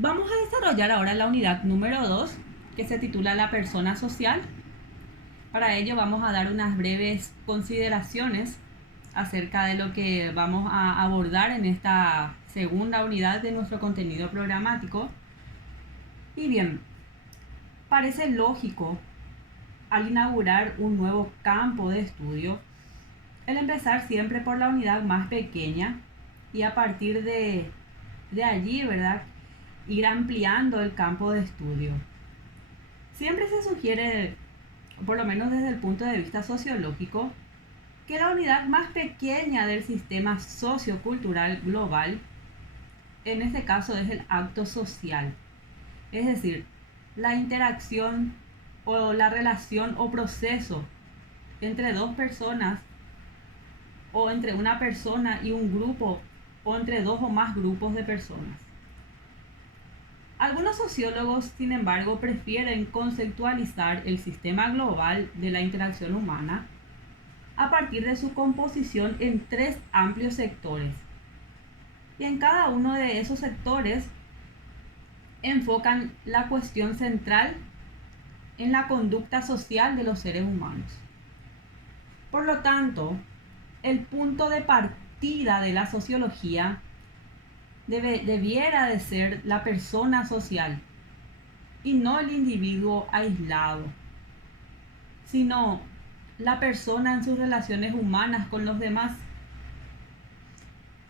Vamos a desarrollar ahora la unidad número 2, que se titula La persona social. Para ello vamos a dar unas breves consideraciones acerca de lo que vamos a abordar en esta segunda unidad de nuestro contenido programático. Y bien, parece lógico al inaugurar un nuevo campo de estudio el empezar siempre por la unidad más pequeña y a partir de allí, ¿verdad?, ir ampliando el campo de estudio. Siempre se sugiere, por lo menos desde el punto de vista sociológico, que la unidad más pequeña del sistema sociocultural global, en este caso es el acto social, es decir, la interacción o la relación o proceso entre dos personas o entre una persona y un grupo o entre dos o más grupos de personas. Algunos sociólogos, sin embargo, prefieren conceptualizar el sistema global de la interacción humana a partir de su composición en tres amplios sectores. Y en cada uno de esos sectores enfocan la cuestión central en la conducta social de los seres humanos. Por lo tanto, el punto de partida de la sociología debiera de ser la persona social y no el individuo aislado, sino la persona en sus relaciones humanas con los demás.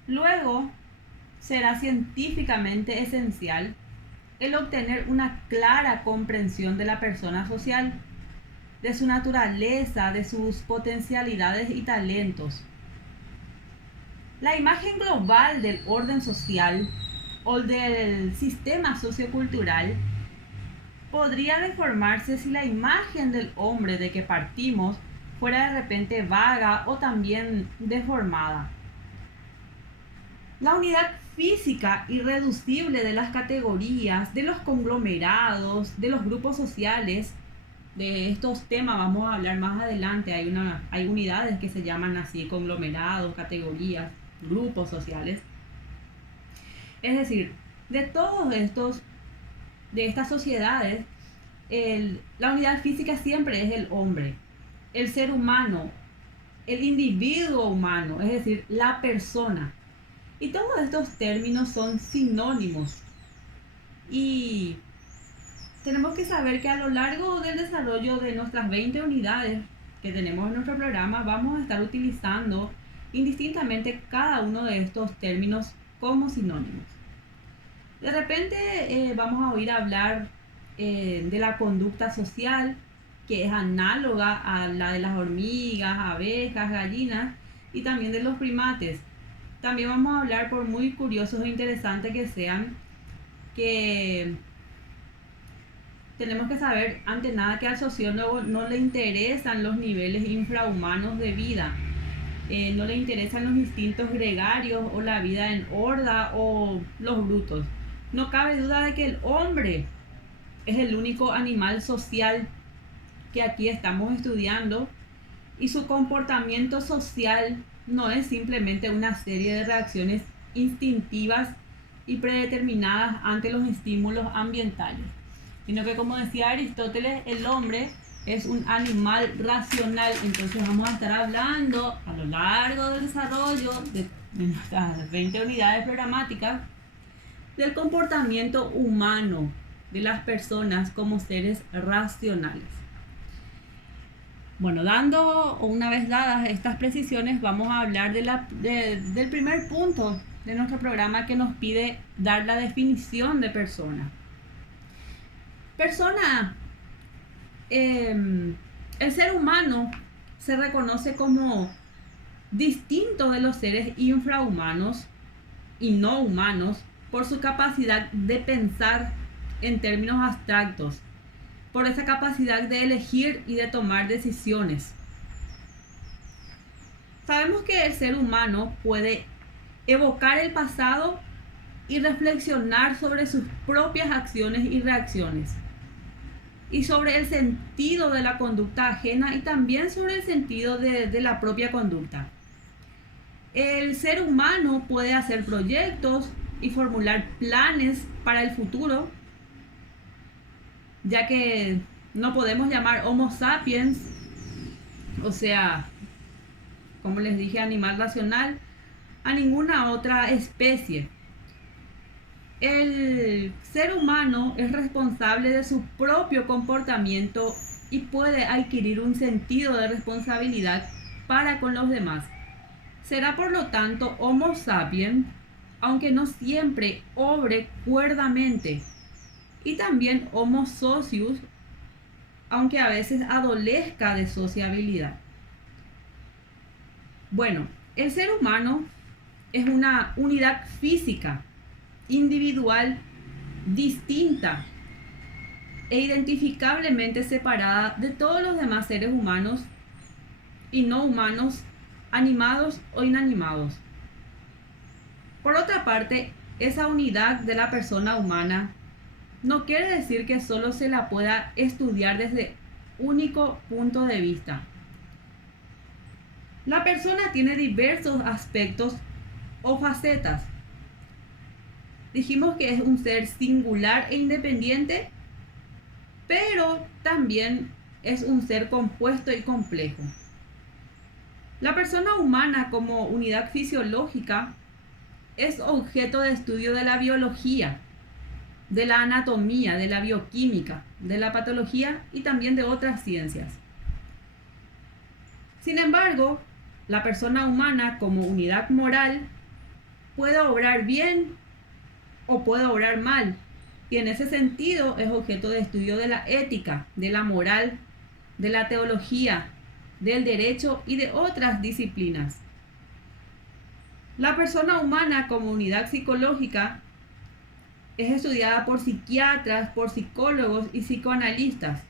Luego, será científicamente esencial el obtener una clara comprensión de la persona social, de su naturaleza, de sus potencialidades y talentos. La imagen global del orden social o del sistema sociocultural podría deformarse si la imagen del hombre de que partimos fuera de repente vaga o también deformada. La unidad física irreducible de las categorías, de los conglomerados, de los grupos sociales, de estos temas vamos a hablar más adelante. Hay unidades que se llaman así, conglomerados, categorías, grupos sociales. Es decir, de todos estos, de estas sociedades, la unidad física siempre es el hombre, el ser humano, el individuo humano, es decir, la persona. Y todos estos términos son sinónimos. Y tenemos que saber que a lo largo del desarrollo de nuestras 20 unidades que tenemos en nuestro programa, vamos a estar utilizando indistintamente cada uno de estos términos como sinónimos. De repente vamos a oír hablar de la conducta social, que es análoga a la de las hormigas, abejas, gallinas y también de los primates. También vamos a hablar, por muy curiosos e interesantes que sean, que tenemos que saber ante nada que al sociólogo no le interesan los niveles infrahumanos de vida. No le interesan los instintos gregarios o la vida en horda o los brutos. No cabe duda de que el hombre es el único animal social que aquí estamos estudiando y su comportamiento social no es simplemente una serie de reacciones instintivas y predeterminadas ante los estímulos ambientales, sino que, como decía Aristóteles, el hombre es un animal racional. Entonces vamos a estar hablando a lo largo del desarrollo de nuestras 20 unidades programáticas del comportamiento humano de las personas como seres racionales. Bueno, una vez dadas estas precisiones, vamos a hablar del primer punto de nuestro programa, que nos pide dar la definición de persona. Persona, el ser humano se reconoce como distinto de los seres infrahumanos y no humanos por su capacidad de pensar en términos abstractos, por esa capacidad de elegir y de tomar decisiones. Sabemos que el ser humano puede evocar el pasado y reflexionar sobre sus propias acciones y reacciones, y sobre el sentido de la conducta ajena y también sobre el sentido de la propia conducta. El ser humano puede hacer proyectos, y formular planes para el futuro, ya que no podemos llamar Homo sapiens, o sea, como les dije, animal racional, a ninguna otra especie. El ser humano es responsable de su propio comportamiento y puede adquirir un sentido de responsabilidad para con los demás. Será por lo tanto Homo sapiens, aunque no siempre obre cuerdamente, y también Homo socius, aunque a veces adolezca de sociabilidad. Bueno, el ser humano es una unidad física, individual, distinta e identificablemente separada de todos los demás seres humanos y no humanos, animados o inanimados. Por otra parte, esa unidad de la persona humana no quiere decir que solo se la pueda estudiar desde único punto de vista. La persona tiene diversos aspectos o facetas. Dijimos que es un ser singular e independiente, pero también es un ser compuesto y complejo. La persona humana como unidad fisiológica es objeto de estudio de la biología, de la anatomía, de la bioquímica, de la patología y también de otras ciencias. Sin embargo, la persona humana como unidad moral puede obrar bien o puede obrar mal, y en ese sentido es objeto de estudio de la ética, de la moral, de la teología, del derecho y de otras disciplinas. La persona humana como unidad psicológica es estudiada por psiquiatras, por psicólogos y psicoanalistas.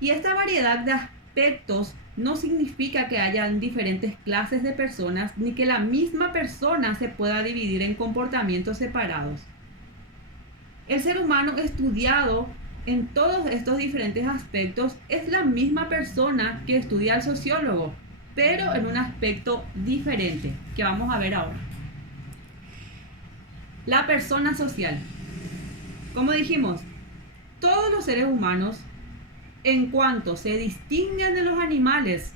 Y esta variedad de aspectos no significa que hayan diferentes clases de personas ni que la misma persona se pueda dividir en comportamientos separados. El ser humano estudiado en todos estos diferentes aspectos es la misma persona que estudia al sociólogo, pero en un aspecto diferente, que vamos a ver ahora. La persona social. Como dijimos, todos los seres humanos, en cuanto se distinguen de los animales,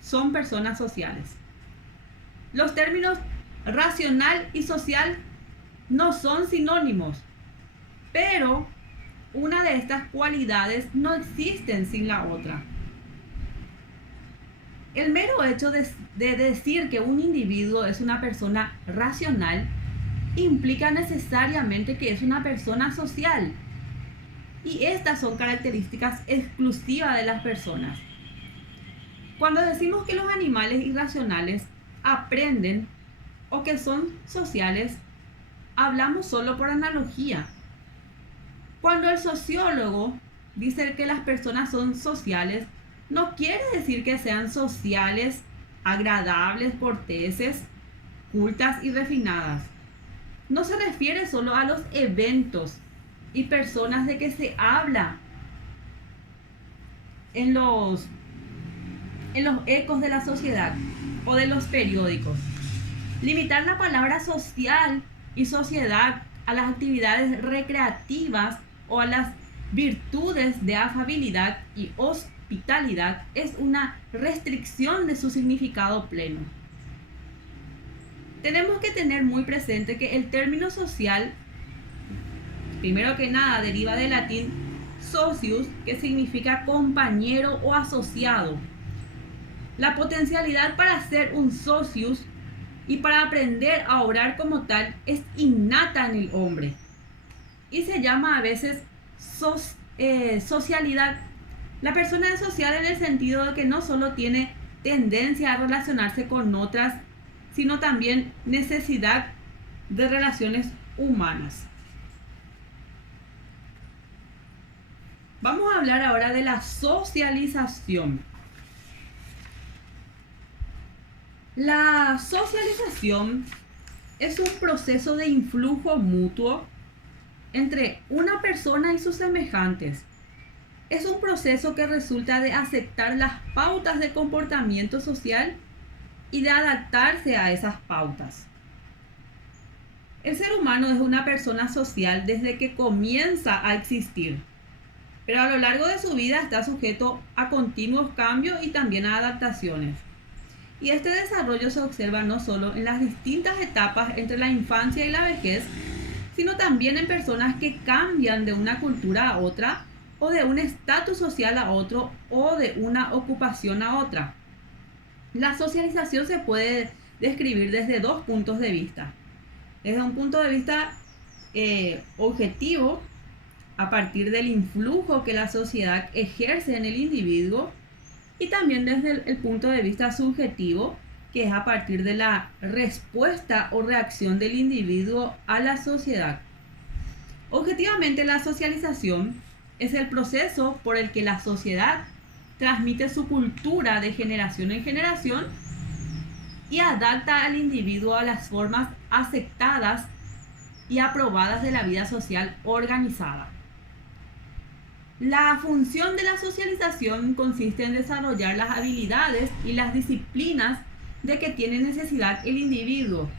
son personas sociales. Los términos racional y social no son sinónimos, pero una de estas cualidades no existen sin la otra. El mero hecho de decir que un individuo es una persona racional implica necesariamente que es una persona social. Y estas son características exclusivas de las personas. Cuando decimos que los animales irracionales aprenden o que son sociales, hablamos solo por analogía. Cuando el sociólogo dice que las personas son sociales, no quiere decir que sean sociales, agradables, corteses, cultas y refinadas. No se refiere solo a los eventos y personas de que se habla en los ecos de la sociedad o de los periódicos. Limitar la palabra social y sociedad a las actividades recreativas o a las virtudes de afabilidad y hospitalidad es una restricción de su significado pleno. Tenemos que tener muy presente que el término social, primero que nada, deriva del latín socius, que significa compañero o asociado. La potencialidad para ser un socius y para aprender a obrar como tal es innata en el hombre. Y se llama a veces socialidad. La persona es social en el sentido de que no solo tiene tendencia a relacionarse con otras, sino también necesidad de relaciones humanas. Vamos a hablar ahora de la socialización. La socialización es un proceso de influjo mutuo entre una persona y sus semejantes. Es un proceso que resulta de aceptar las pautas de comportamiento social y de adaptarse a esas pautas. El ser humano es una persona social desde que comienza a existir, pero a lo largo de su vida está sujeto a continuos cambios y también a adaptaciones. Y este desarrollo se observa no solo en las distintas etapas entre la infancia y la vejez, sino también en personas que cambian de una cultura a otra, o de un estatus social a otro, o de una ocupación a otra. La socialización se puede describir desde dos puntos de vista. Desde un punto de vista objetivo, a partir del influjo que la sociedad ejerce en el individuo, y también desde el punto de vista subjetivo, que es a partir de la respuesta o reacción del individuo a la sociedad. Objetivamente, la socialización es el proceso por el que la sociedad transmite su cultura de generación en generación y adapta al individuo a las formas aceptadas y aprobadas de la vida social organizada. La función de la socialización consiste en desarrollar las habilidades y las disciplinas de que tiene necesidad el individuo,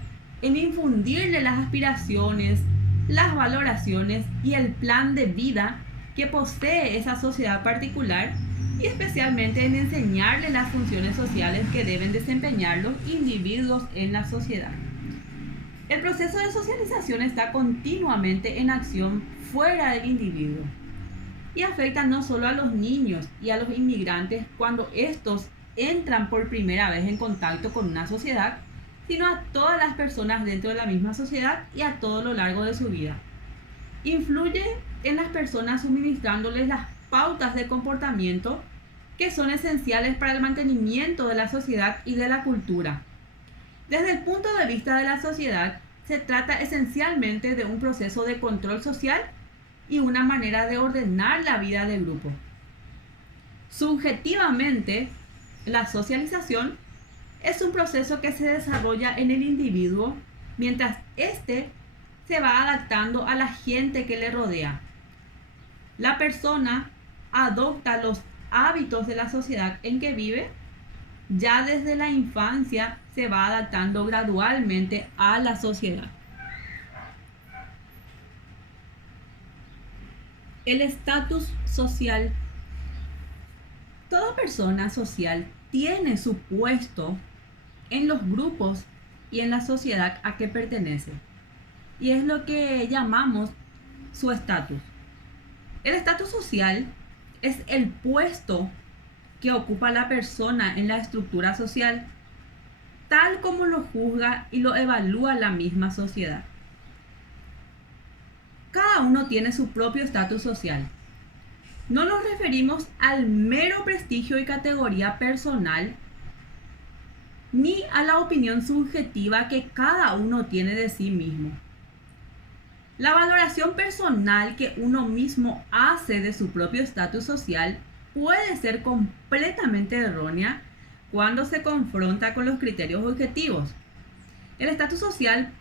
en infundirle las aspiraciones, las valoraciones y el plan de vida que posee esa sociedad particular, y especialmente en enseñarle las funciones sociales que deben desempeñar los individuos en la sociedad. El proceso de socialización está continuamente en acción fuera del individuo y afecta no solo a los niños y a los inmigrantes cuando estos entran por primera vez en contacto con una sociedad, sino a todas las personas dentro de la misma sociedad y a todo lo largo de su vida. Influye en las personas suministrándoles las pautas de comportamiento que son esenciales para el mantenimiento de la sociedad y de la cultura. Desde el punto de vista de la sociedad, se trata esencialmente de un proceso de control social y una manera de ordenar la vida del grupo. Subjetivamente, la socialización es un proceso que se desarrolla en el individuo mientras éste se va adaptando a la gente que le rodea. La persona adopta los hábitos de la sociedad en que vive. Ya desde la infancia se va adaptando gradualmente a la sociedad. El estatus social. Toda persona social tiene su puesto en los grupos y en la sociedad a que pertenece. Y es lo que llamamos su estatus. El estatus social es el puesto que ocupa la persona en la estructura social, tal como lo juzga y lo evalúa la misma sociedad. Cada uno tiene su propio estatus social. No nos referimos al mero prestigio y categoría personal, ni a la opinión subjetiva que cada uno tiene de sí mismo. La valoración personal que uno mismo hace de su propio estatus social puede ser completamente errónea cuando se confronta con los criterios objetivos. El estatus social,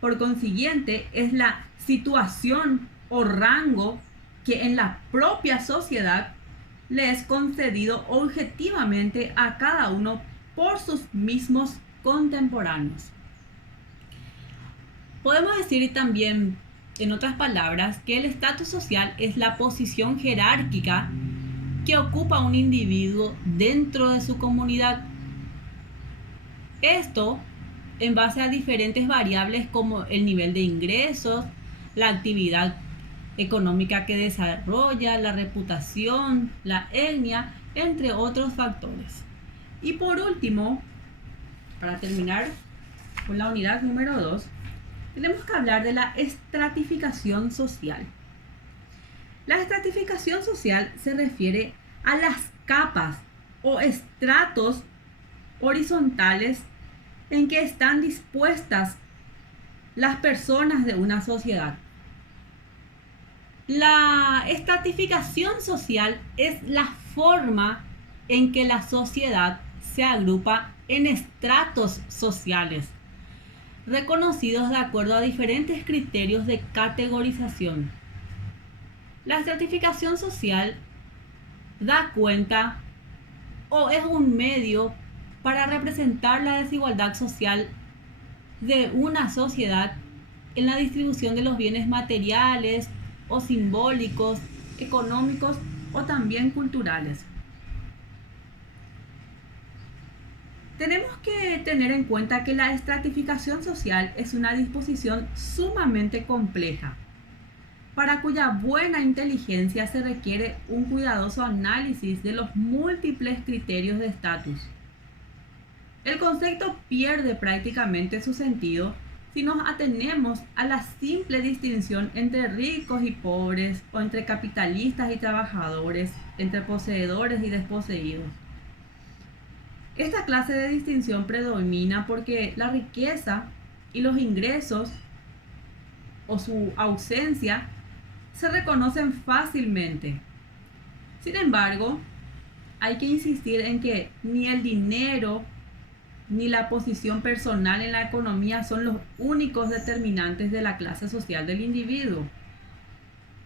por consiguiente, es la situación o rango que en la propia sociedad le es concedido objetivamente a cada uno por sus mismos contemporáneos. Podemos decir también, en otras palabras, que el estatus social es la posición jerárquica que ocupa un individuo dentro de su comunidad. Esto en base a diferentes variables como el nivel de ingresos, la actividad económica que desarrolla, la reputación, la etnia, entre otros factores. Y por último, para terminar con la unidad número 2, tenemos que hablar de la estratificación social. La estratificación social se refiere a las capas o estratos horizontales en que están dispuestas las personas de una sociedad. La estratificación social es la forma en que la sociedad se agrupa en estratos sociales, reconocidos de acuerdo a diferentes criterios de categorización. La estratificación social da cuenta o es un medio para representar la desigualdad social de una sociedad en la distribución de los bienes materiales o simbólicos, económicos o también culturales. Tenemos que tener en cuenta que la estratificación social es una disposición sumamente compleja, para cuya buena inteligencia se requiere un cuidadoso análisis de los múltiples criterios de estatus. El concepto pierde prácticamente su sentido si nos atenemos a la simple distinción entre ricos y pobres, o entre capitalistas y trabajadores, entre poseedores y desposeídos. Esta clase de distinción predomina porque la riqueza y los ingresos o su ausencia se reconocen fácilmente. Sin embargo, hay que insistir en que ni el dinero ni la posición personal en la economía son los únicos determinantes de la clase social del individuo.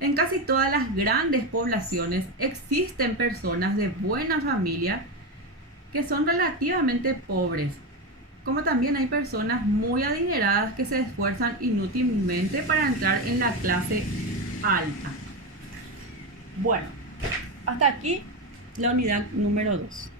En casi todas las grandes poblaciones existen personas de buena familia que son relativamente pobres, como también hay personas muy adineradas que se esfuerzan inútilmente para entrar en la clase alta. Bueno, hasta aquí la unidad número 2.